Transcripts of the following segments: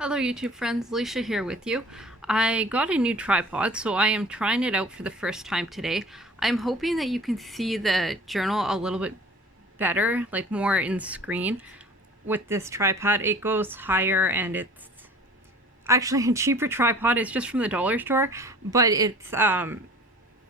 Hello YouTube friends, Alicia here with you. I got a new tripod, so I am trying it out for the first time today. I'm hoping that you can see the journal a little bit better, like more in screen with this tripod. It goes higher and it's actually a cheaper tripod. It's just from the dollar store, but it's a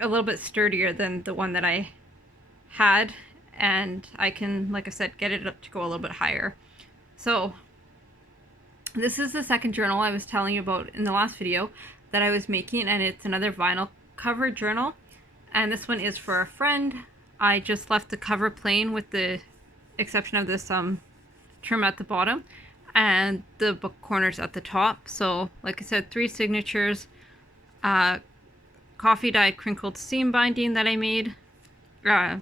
little bit sturdier than the one that I had, and I can, like I said, get it up to go a little bit higher. So this is the second journal I was telling you about in the last video that I was making, and it's another vinyl cover journal. And this one is for a friend. I just left the cover plain with the exception of this trim at the bottom and the book corners at the top. So like I said, 3 signatures, coffee dyed crinkled seam binding that I made, that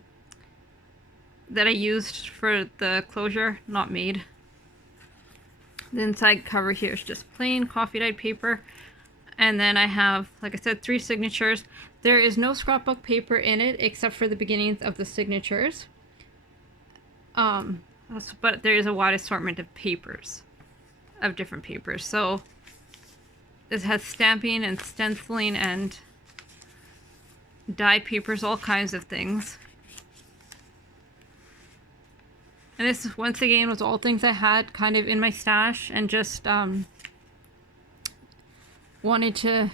I used for the closure, not made. The inside cover here is just plain coffee dyed paper. And then I have, like I said, 3 signatures. There is no scrapbook paper in it except for the beginnings of the signatures. But there is a wide assortment of papers, of different papers. So this has stamping and stenciling and dyed papers, all kinds of things. And this, once again, was all things I had kind of in my stash and just wanted to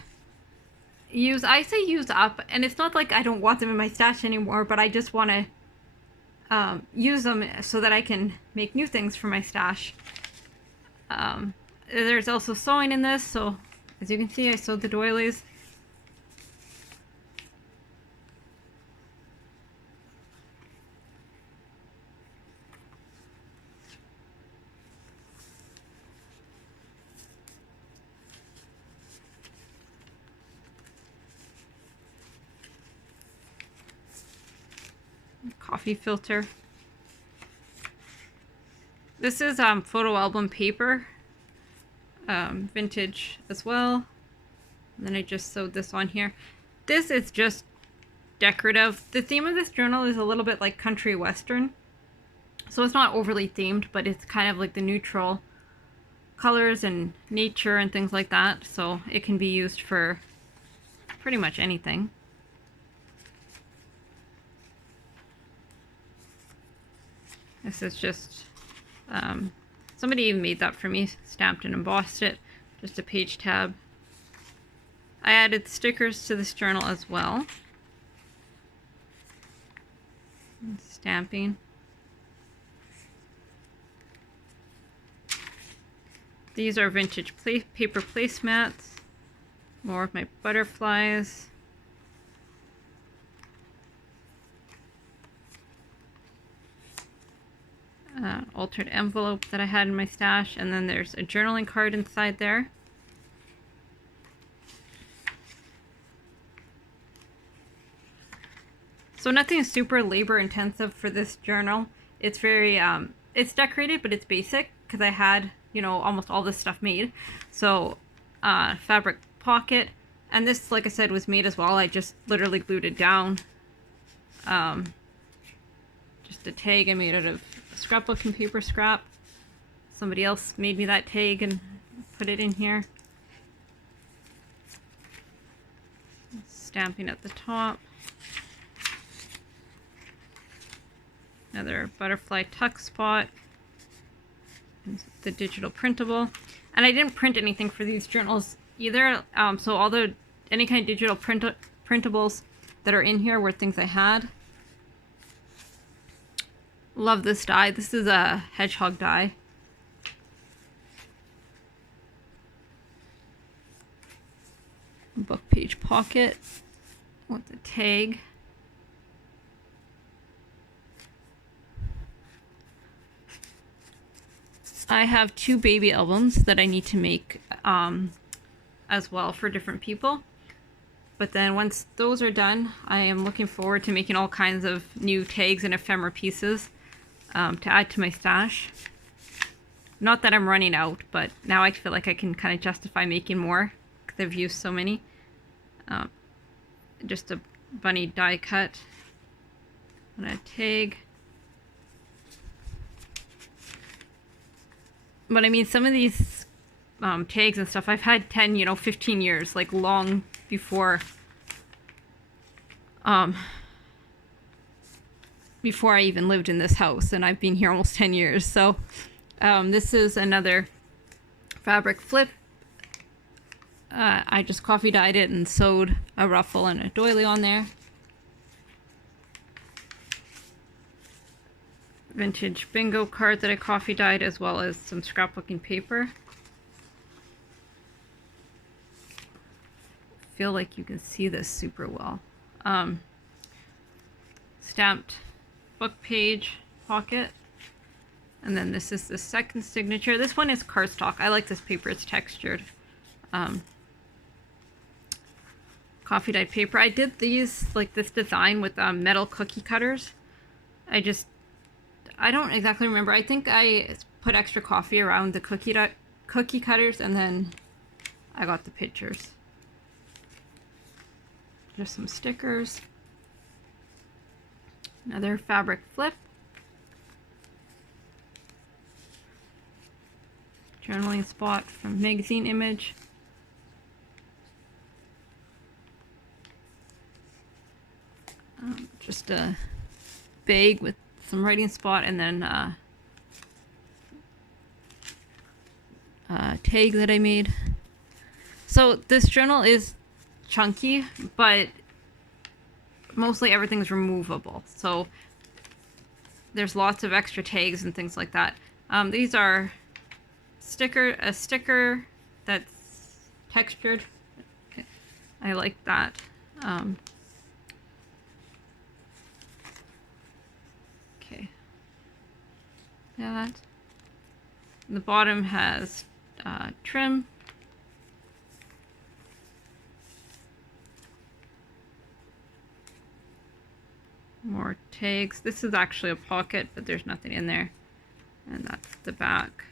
use. I say use up, and it's not like I don't want them in my stash anymore, but I just want to use them so that I can make new things for my stash. There's also sewing in this, so as you can see, I sewed the doilies. Coffee filter. This is photo album paper, vintage as well. And then I just sewed this on here. This is just decorative. The theme of this journal is a little bit like country western, so it's not overly themed, but it's kind of like the neutral colors and nature and things like that, so it can be used for pretty much anything. This is just, somebody even made that for me, stamped and embossed it, just a page tab. I added stickers to this journal as well. And stamping. These are vintage paper placemats. More of my butterflies. Altered envelope that I had in my stash, and then there's a journaling card inside there. So nothing super labor intensive for this journal. It's very, it's decorated, but it's basic because I had, you know, almost all this stuff made. So, fabric pocket, and this, like I said, was made as well. I just literally glued it down. Just a tag I made out of scrapbook and paper scrap. Somebody else made me that tag and put it in here. Stamping at the top. Another butterfly tuck spot. And the digital printable. And I didn't print anything for these journals either. So all the any kind of digital printables that are in here were things I had. Love this die. This is a hedgehog die. Book page pocket with the tag. I have 2 baby albums that I need to make as well for different people. But then once those are done, I am looking forward to making all kinds of new tags and ephemera pieces to add to my stash. Not that I'm running out, but now I feel like I can kind of justify making more because I've used so many. Just a bunny die cut and a tag. But I mean, some of these tags and stuff. I've had 10, 15 years, like long before um, before I even lived in this house, and I've been here almost 10 years. So this is another fabric flip. I just coffee dyed it and sewed a ruffle and a doily on there. Vintage bingo card that I coffee dyed, as well as some scrapbooking paper. I feel like you can see this super well. Stamped book page pocket. And then this is the second signature. This one is cardstock. I like this paper. It's textured. Coffee dyed paper. I did these, like this design with metal cookie cutters. I don't exactly remember. I think I put extra coffee around the cookie cutters, and then I got the pictures. Just some stickers. Another fabric flip. Journaling spot from magazine image. Just a bag with some writing spot, and then tag that I made. So this journal is chunky, but mostly everything's removable. So there's lots of extra tags and things like that. These are a sticker that's textured. I like that. Okay. That. The bottom has trim. More tags. This is actually a pocket, but there's nothing in there. And that's the back.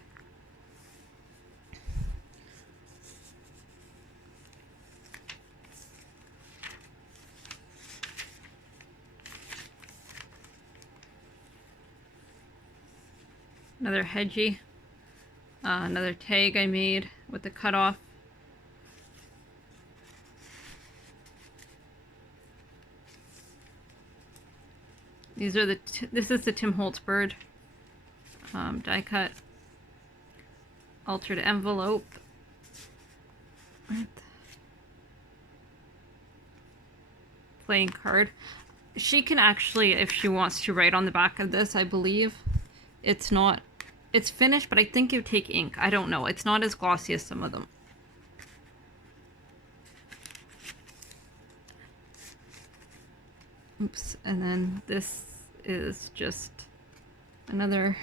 Another hedgie. Another tag I made with the cutoff. These are this is the Tim Holtz bird die cut. Altered envelope. Playing card. She can actually, if she wants to, write on the back of this, I believe. It's finished, but I think it would take ink. I don't know. It's not as glossy as some of them. Oops. And then this is just another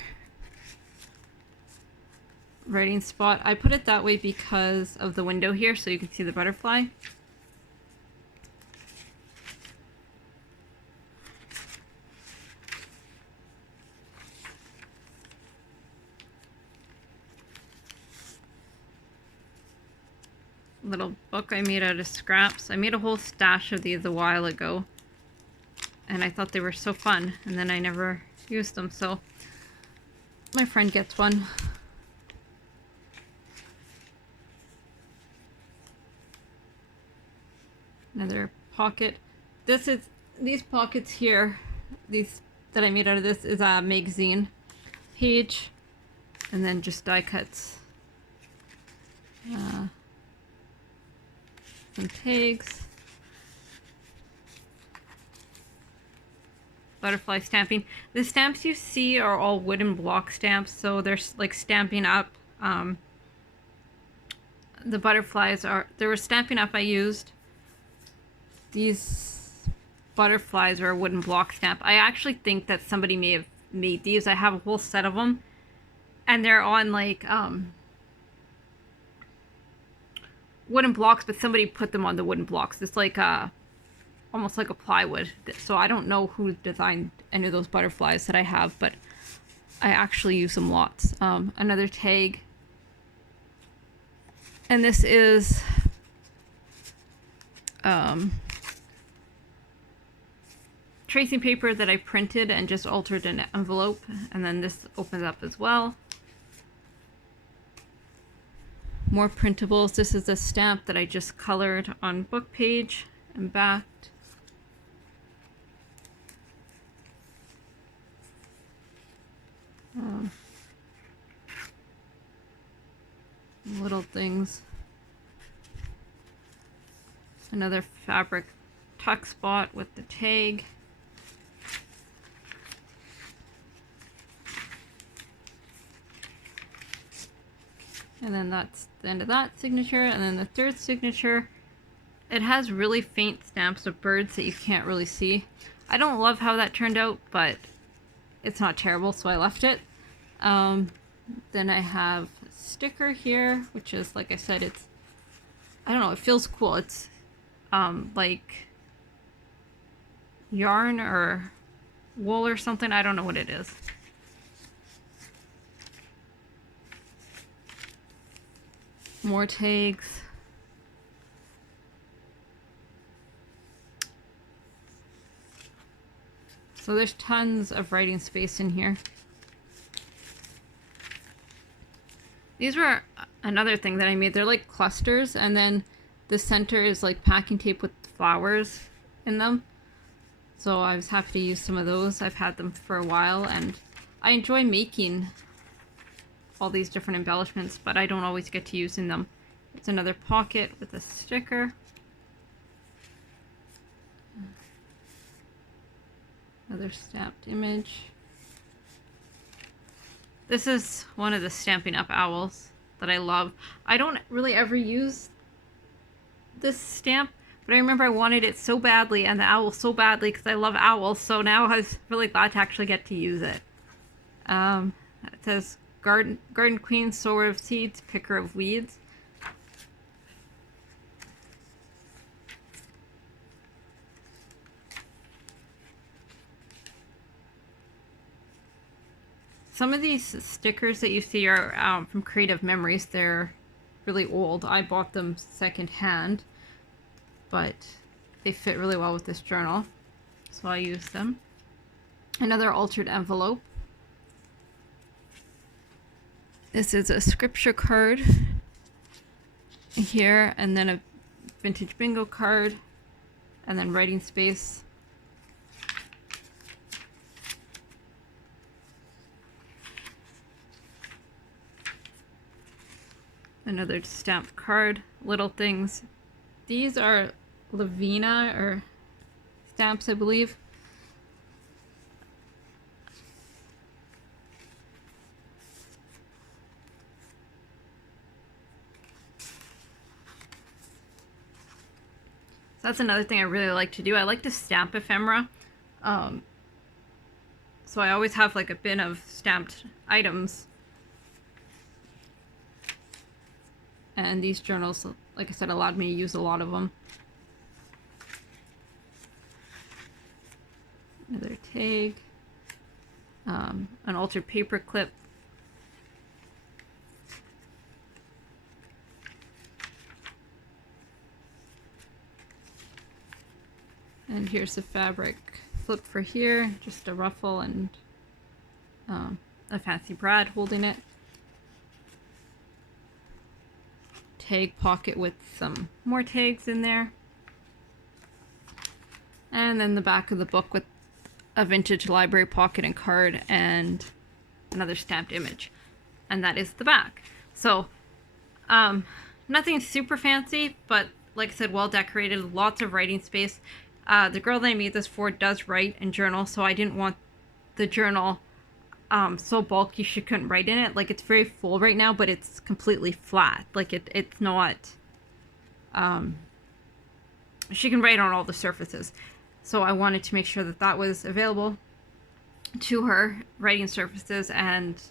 writing spot. I put it that way because of the window here, so you can see the butterfly. Little book I made out of scraps. I made a whole stash of these a while ago, and I thought they were so fun, and then I never used them, so my friend gets one. Another pocket. These pockets here, these that I made out of this, is a magazine page, and then just die cuts. Some tags. Butterfly stamping. The stamps you see are all wooden block stamps, so they're like stamping up. The butterflies they were stamping up. I used these butterflies are a wooden block stamp. I actually think that somebody may have made these. I have a whole set of them, and they're on like wooden blocks, but somebody put them on the wooden blocks. It's like almost like a plywood. So I don't know who designed any of those butterflies that I have, but I actually use them lots. Another tag. And this is tracing paper that I printed and just altered an envelope. And then this opens up as well. More printables. This is a stamp that I just colored on book page and backed. Little things. Another fabric tuck spot with the tag. And then that's the end of that signature. And then the third signature, it has really faint stamps of birds that you can't really see. I don't love how that turned out, but it's not terrible, so I left it. Then I have a sticker here, which is, like I said, it's, I don't know, it feels cool. It's like yarn or wool or something. I don't know what it is. More tags. So there's tons of writing space in here. These were another thing that I made. They're like clusters, and then the center is like packing tape with flowers in them. So I was happy to use some of those. I've had them for a while, and I enjoy making all these different embellishments, but I don't always get to using them. It's another pocket with a sticker. Another stamped image. This is one of the Stampin' Up! Owls that I love. I don't really ever use this stamp, but I remember I wanted it so badly and the owl so badly because I love owls, so now I was really glad to actually get to use it. It says Garden Queen, sower of seeds, picker of weeds. Some of these stickers that you see are from Creative Memories. They're really old. I bought them secondhand, but they fit really well with this journal, so I use them. Another altered envelope. This is a scripture card here, and then a vintage bingo card, and then writing space. Another stamped card, little things. These are Lavina or stamps, I believe. So that's another thing I really like to do. I like to stamp ephemera. So I always have like a bin of stamped items. And these journals, like I said, allowed me to use a lot of them. Another tag. An altered paper clip. And here's the fabric flip for here. Just a ruffle and a fancy brad holding it. Tag pocket with some more tags in there. And then the back of the book with a vintage library pocket and card and another stamped image. And that is the back. So, nothing super fancy, but like I said, well decorated, lots of writing space. The girl that I made this for does write and journal, so I didn't want the journal so bulky she couldn't write in it. Like, it's very full right now, but it's completely flat. Like, it's not, she can write on all the surfaces. So I wanted to make sure that that was available to her, writing surfaces, and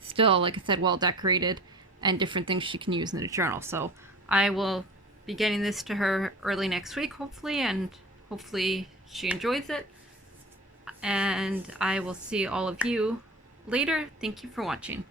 still, like I said, well decorated and different things she can use in the journal. So I will be getting this to her early next week, hopefully, and hopefully she enjoys it. And I will see all of you later. Thank you for watching.